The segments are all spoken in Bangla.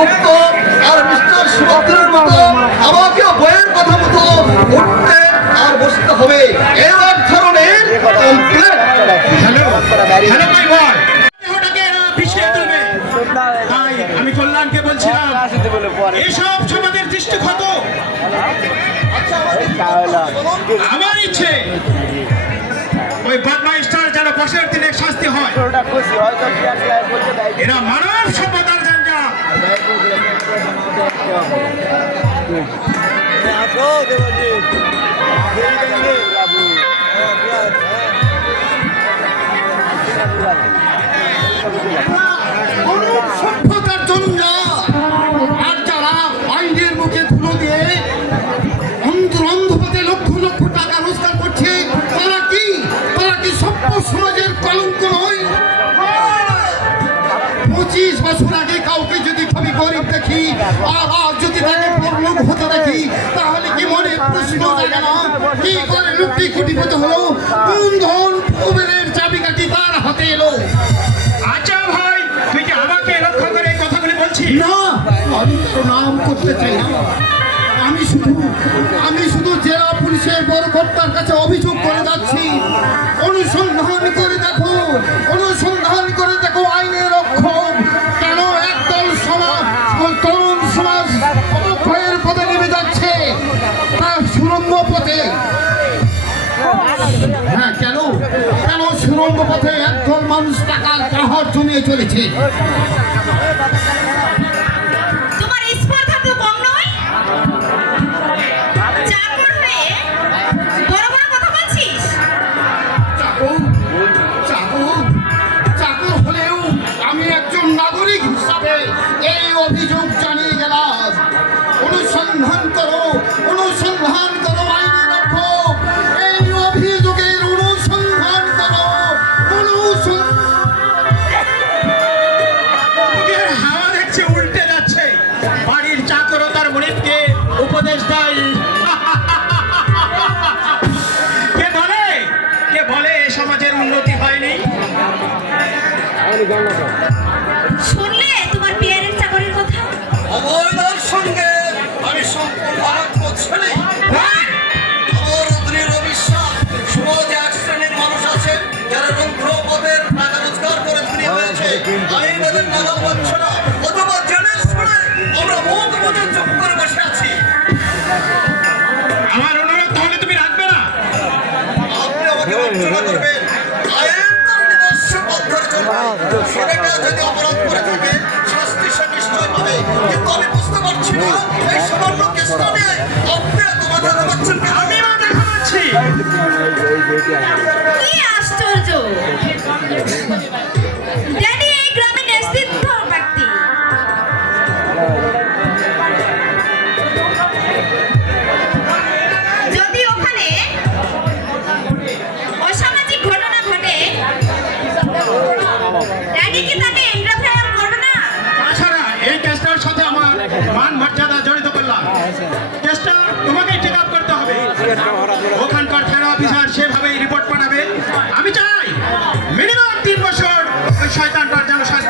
গুপ্ত আর মিস্টার সুভাষের মতো আমাকে বইয়ের কথা মতো উঠতে আর বসতে হবে। এর এক ধরনের আমি কল্যাণকে বলছিলাম এসব সমাজের দৃষ্টি ক্ষত আচ্ছা, আমার ইচ্ছে ওই বদমাইশটার যেন বছরের দিনে শাস্তি হয়। এরা মানব সভ্যতার জন্য আর যারা আইনের মুখে ধুলো দিয়ে অন্ধপথে লক্ষ লক্ষ টাকা রোজগার করছে। তারা কি? তারা কি সভ্য সমাজের কলঙ্ক নয়? পঁচিশ বছর আগে কাউকে যদি আমি গরিব দেখি আর তাকে পরলোক হতে দেখি তাহলে কি মনে প্রশ্ন জাগে না? কি করে লুটি কুটিপতি হলো? কোন ধন কুবেরের চাবিকাঠি তার হাতে এলো? আচ্ছা ভাই তুই কি আমাকে লক্ষ্য করে কথাগুলি বলছিস? না আমি তো নাম করতে চাই না। আমি শুধু আমি শুধু জেলা পুলিশের বড় কর্তার কাছে অভিযোগ করে যাচ্ছি। অনুসন্ধান করে দেখো অনুসন্ধান করে দেখো আইনের রক্ষক কেন একদল সমাজ সুরঙ্গ পথে একদল মানুষ টাকার কাহার জমিয়ে চলেছে। আমি তাদের নাগাল পাচ্ছ না অথবা জেনে শুনে আমরা মুখ বুঝে চুপ করে বসে আছি। আমার অনুরোধ তাহলে তুমি রাখবে না। আপনি আমাকে বঞ্চনা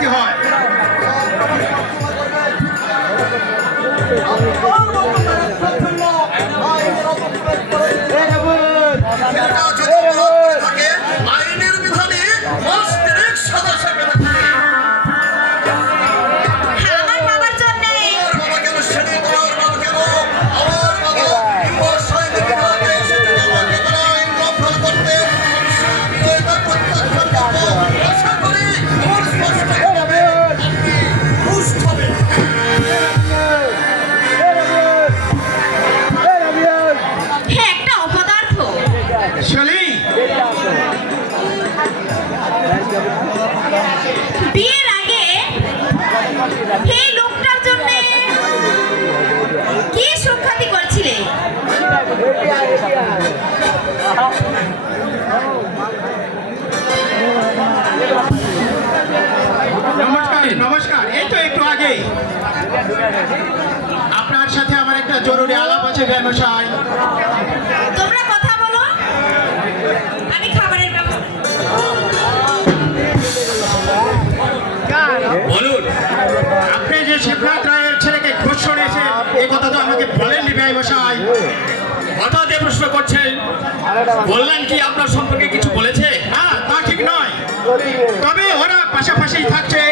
শাস্তি হয়? যদি নমস্কার এই তো একটু আগেই। আপনার সাথে আমার একটা জরুরি আলাপ আছে ব্যবসায়। তোমরা কথা বলো। আমি খাবারের ব্যবস্থা বলুন আপনি যে শিবনাথ রায়ের ছেলেকে ঘুষ সরিয়েছে এই কথা তো আমাকে বলেননি মশাই হঠাৎ প্রশ্ন করছেন বললেন কি আপনার সম্পর্কে কিছু বলেছে? না তা ঠিক নয়। তবে ওরা পাশাপাশি থাকছে